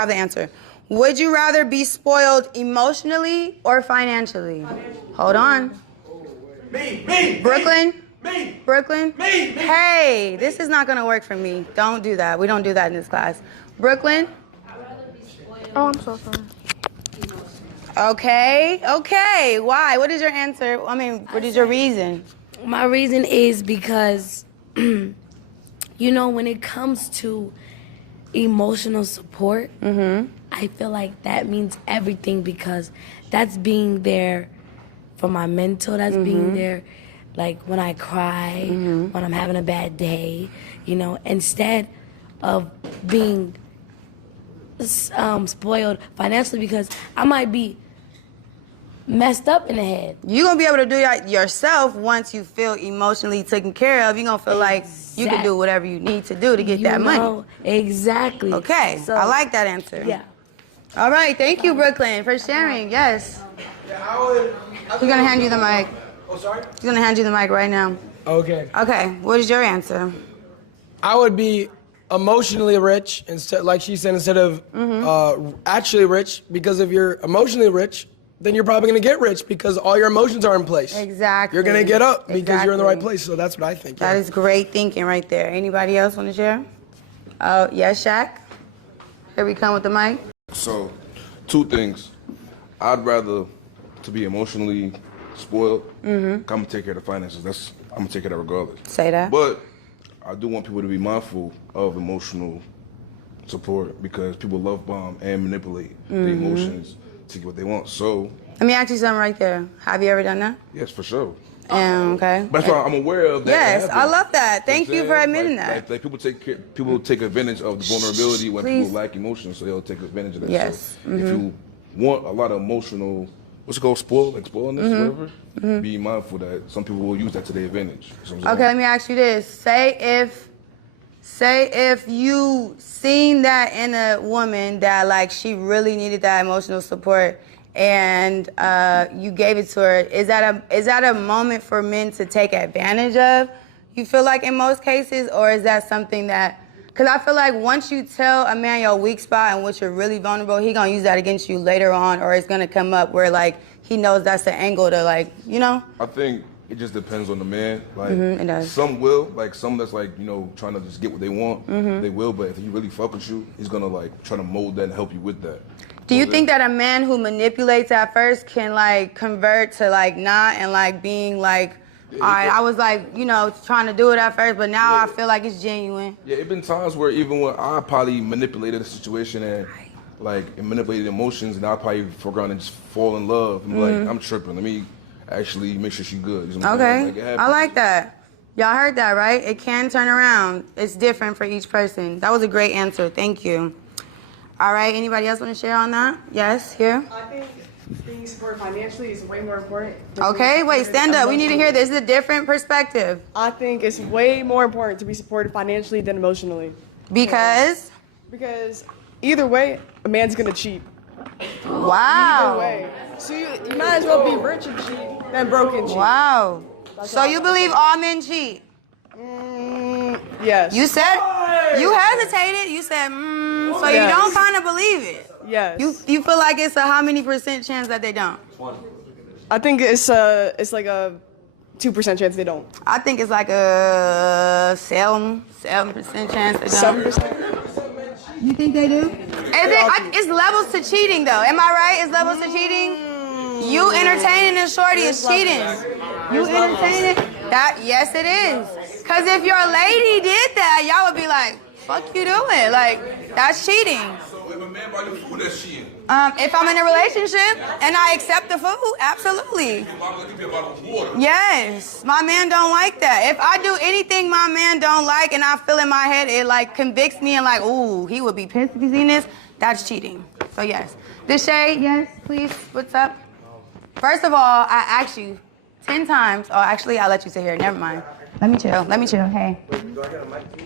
have the answer. Would you rather be spoiled emotionally or financially? Hold on. Brooklyn? Brooklyn? Hey, this is not going to work for me. Don't do that. We don't do that in this class. Brooklyn? Oh, I'm so sorry. Okay. Why? What is your answer? What is your reason? My reason is because, when it comes to emotional support, I feel like that means everything because that's being there for my mental, that's being there like when I cry, when I'm having a bad day, instead of being spoiled financially because I might be messed up in the head. You're going to be able to do that yourself once you feel emotionally taken care of. You're going to feel like you can do whatever you need to do to get that money. Exactly. Okay, so, I like that answer. Yeah. All right, thank you, Brooklyn, for sharing. Yes. He's going to hand you the mic. Oh, sorry? He's going to hand you the mic right now. Okay. Okay, what is your answer? I would be emotionally rich, instead, like she said, instead of actually rich, because if you're emotionally rich, then you're probably going to get rich because all your emotions are in place. Exactly. You're going to get up because you're in the right place, so that's what I think. That is great thinking right there. Anybody else want to share? Yes, Shaq? Here we come with the mic. So, two things. I'd rather to be emotionally spoiled. I'm going to take care of the finances. I'm going to take care of that regardless. Say that. But I do want people to be mindful of emotional support because people love bomb and manipulate the emotions to get what they want. So let me ask you something right there. Have you ever done that? yes, for sure. Okay. That's why I'm aware of that. Yes, I love that. Thank you for admitting that. Like people take advantage of the vulnerability when people lack emotion, so they'll take advantage of that. Yes. So if you want a lot of emotional, what's it called, spoiledness, whatever, be mindful that some people will use that to their advantage. Okay, let me ask you this. Say if you seen that in a woman that like she really needed that emotional support and you gave it to her, is that a moment for men to take advantage of? You feel like in most cases, or is that something that, because I feel like once you tell a man your weak spot and what you're really vulnerable, he gonna use that against you later on, or it's gonna come up where like he knows that's the angle to like, I think it just depends on the man. Like it does. some will, like some that's like, trying to just get what they want, they will, but if he really fuck with you, he's gonna like try to mold that and help you with that. Do you think that a man who manipulates at first can like convert to like not and like being like, all right, I was like, trying to do it at first, but now I feel like it's genuine. Yeah, it's been times where even when I probably manipulated the situation and manipulated emotions, and I probably forgot and just fall in love and be like, I'm tripping. Let me actually make sure she's good. You know what I'm saying? Okay, I like that. Y'all heard that, right? It can turn around. It's different for each person. That was a great answer. Thank you. All right, anybody else want to share on that? Yes, here. I think being supported financially is way more important. Okay, wait, stand up. We need to hear this. This is a different perspective. I think it's way more important to be supported financially than emotionally. Because? Because either way, a man's gonna cheat. Wow. Either way. So you might as well be rich and cheat than broke and cheat. Wow. So you believe all men cheat? Yes. You said, you hesitated. You said, so you don't kind of believe it. Yes. You feel like it's a how many % chance that they don't? I think it's like a 2% chance they don't. I think it's like a 7% chance they don't. 7%? You think they do? It's levels to cheating though. Am I right? It's levels to cheating? You entertaining a shorty is cheating. You entertaining that? Yes, it is. Cause if your lady did that, y'all would be like, "Fuck you doing?" Like that's cheating. So if a man buy you food, that's cheating. If I'm in a relationship and I accept the food, absolutely. Yes, my man don't like that. If I do anything my man don't like and I feel in my head it like convicts me and like, ooh, he would be pissed if he seen this, that's cheating. So yes. Deshae, yes, please, what's up? First of all, I asked you 10 times. Oh, actually, I'll let you sit here. Never mind. Let me chill. Hey. Wait, do I get a mic too?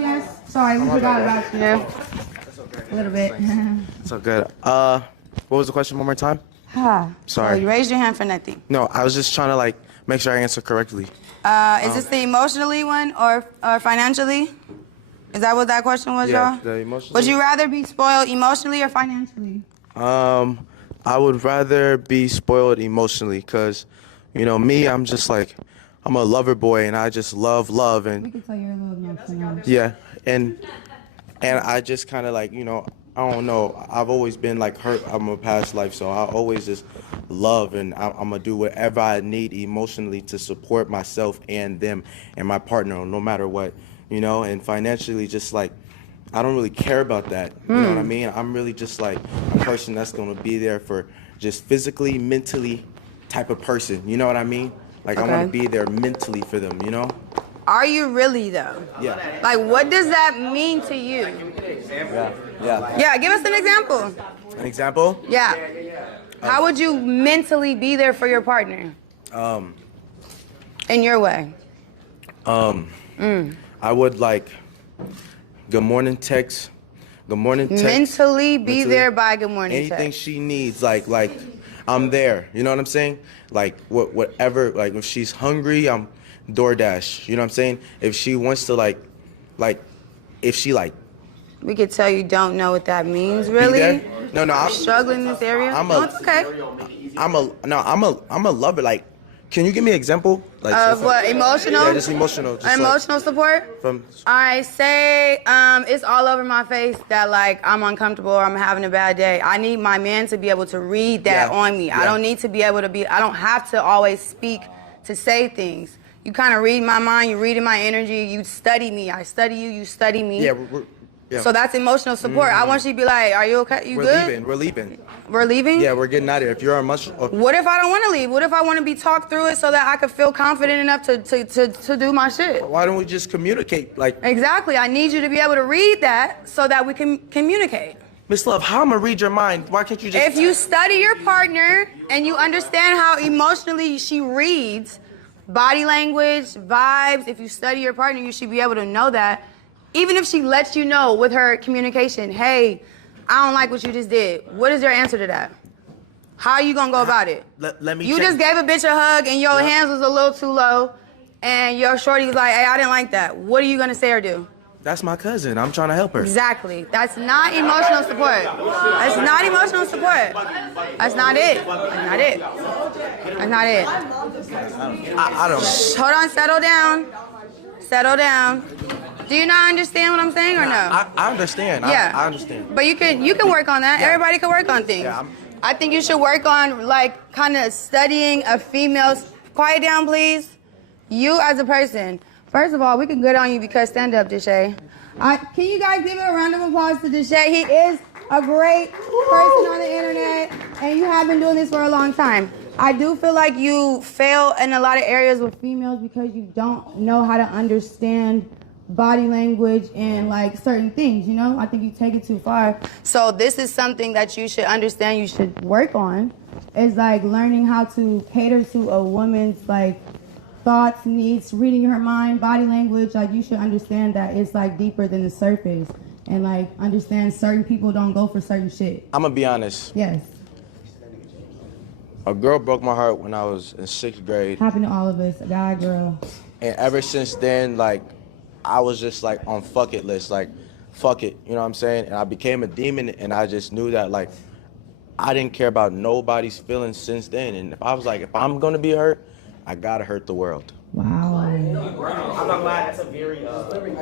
Yes. Sorry, we forgot about you. That's okay. A little bit. It's all good. What was the question one more time? Sorry. So you raised your hand for nothing. No, I was just trying to like make sure I answer correctly. Is this the emotionally one or financially? Is that what that question was, Yeah, y'all? the emotional. Would you rather be spoiled emotionally or financially? I would rather be spoiled emotionally, cause, you know, me, I'm just like, I'm a lover boy, and I just love love, and can tell you're a little emotional. yeah, and I just kind of like, you know, I don't know. I've always been like hurt. I'm a past life, so I always just love, and I'm gonna do whatever I need emotionally to support myself and them and my partner, no matter what, you know. And financially, just like, I don't really care about that. You know what I mean? I'm really just like a person that's gonna be there for just physically, mentally, type of person. You know what I mean? Like I want to be there mentally for them. You know? Are you really though? Yeah. Like, what does that mean to you? Yeah. Yeah. Yeah, give us an example. An example? Yeah. How would you mentally be there for your partner? In your way. I would like, good morning text. Good morning text. Mentally be Mentally. there by good morning Anything text. she needs, like I'm there. You know what I'm saying? Like whatever. Like if she's hungry, I'm DoorDash. You know what I'm saying? If she wants to like, if she like. We could tell you don't know what that means, Be really. there? No, I'm Struggling in this area? No, it's okay. I'm a lover. Like, can you give me an example? Like Of what? Emotional? Yeah, just emotional. Just Emotional support? From. I say it's all over my face that like I'm uncomfortable or I'm having a bad day. I need my man to be able to read that on me. I don't need to be able to be, I don't have to always speak to say things. You kind of read my mind, you read in my energy, you study me. I study you, you study me. Yeah, yeah. So that's emotional support. I want you to be like, are you okay? You good? We're leaving. We're leaving? Yeah, we're getting out of here. If you're emotional. What if I don't want to leave? What if I want to be talked through it so that I could feel confident enough to do my shit? Why don't we just communicate? Like, Exactly. I need you to be able to read that so that we can communicate. Miss Love, how am I gonna read your mind? Why can't you just? If you study your partner and you understand how emotionally she reads, body language, vibes, if you study your partner, you should be able to know that. Even if she lets you know with her communication, hey, I don't like what you just did. What is your answer to that? How are you gonna go about it? Let me. You check. just gave a bitch a hug and your hands was a little too low, and your shorty was like, hey, I didn't like that. What are you gonna say or do? That's my cousin. I'm trying to help her. Exactly. That's not emotional support. That's not emotional support. That's not it. That's not it. That's not it. I don't. Hold on, settle down. Settle down. Do you not understand what I'm saying or no? I understand. Yeah. I understand. But you can work on that. Yeah. Everybody can work on things. Yeah, I think you should work on like kind of studying a female's. Quiet down, please. You as a person. First of all, we can good on you because stand up, Deshae. Can you guys give a round of applause to Deshae? He is a great person on the internet, and you have been doing this for a long time. I do feel like you fail in a lot of areas with females because you don't know how to understand body language and like certain things, you know? I think you take it too far. So this is something that you should understand, you should work on, is like learning how to cater to a woman's like thoughts, needs, reading her mind, body language. Like you should understand that it's like deeper than the surface and like understand certain people don't go for certain shit. I'm gonna be honest. Yes. A girl broke my heart when I was in 6th grade. Happened to all of us, a guy, girl. And ever since then, like, I was just like on fuck it list, like, fuck it, you know what I'm saying? And I became a demon, and I just knew that, like, I didn't care about nobody's feelings since then. And if I was like, if I'm gonna be hurt, I gotta hurt the world. Wow. I'm not mad. That's a very. Okay,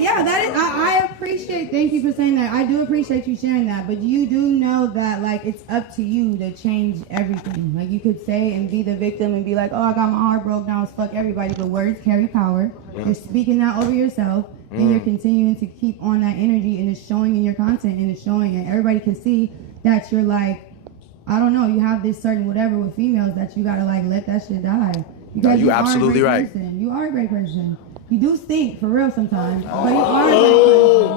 yeah, that is. I appreciate. Thank you for saying that. I do appreciate you sharing that. But you do know that like it's up to you to change everything. Like you could say and be the victim and be like, oh, I got my heart broke now. It's fuck everybody. But words carry power. You're speaking that over yourself, and you're continuing to keep on that energy, and it's showing in your content, and it's showing, and everybody can see that you're like, I don't know, you have this certain whatever with females that you gotta like let that shit die. Because you're you absolutely are a great right. person. You are a great person. You do stink for real sometimes, but you are a great person.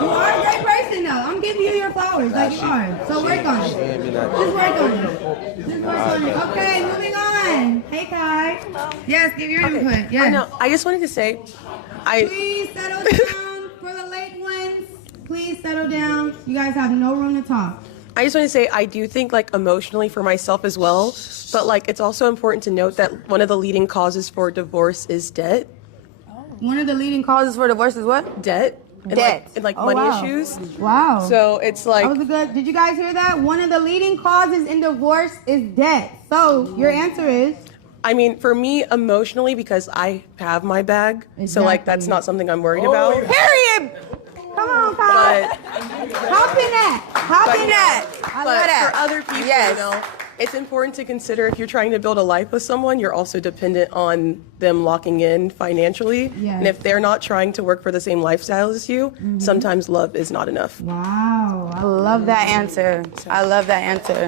You are a great person though. I'm giving you your flowers like you are. So work on it. Just work on it. Just work on it. Okay, moving on. Hey Kai. Yes, give your input. Yes. I know. I just wanted to say, Please settle down for the late ones. Please settle down. You guys have no room to talk. I just want to say I do think like emotionally for myself as well, but like it's also important to note that one of the leading causes for divorce is debt. one of the leading causes for divorce is what? Debt. And Debt. Like Oh, money wow. issues. Wow. So it's like, That was a good. Did you guys hear that? One of the leading causes in divorce is debt. So your answer is. I mean, for me, emotionally, because I have my bag, so like that's not something I'm worried about. Period. Come on, Kyle. But, Hop in that. Hop in that. I love but that. for other people, yes. you know, it's important to consider if you're trying to build a life with someone, you're also dependent on them locking in financially. Yes. And if they're not trying to work for the same lifestyle as you, sometimes love is not enough. Wow, I love that answer. I love that answer.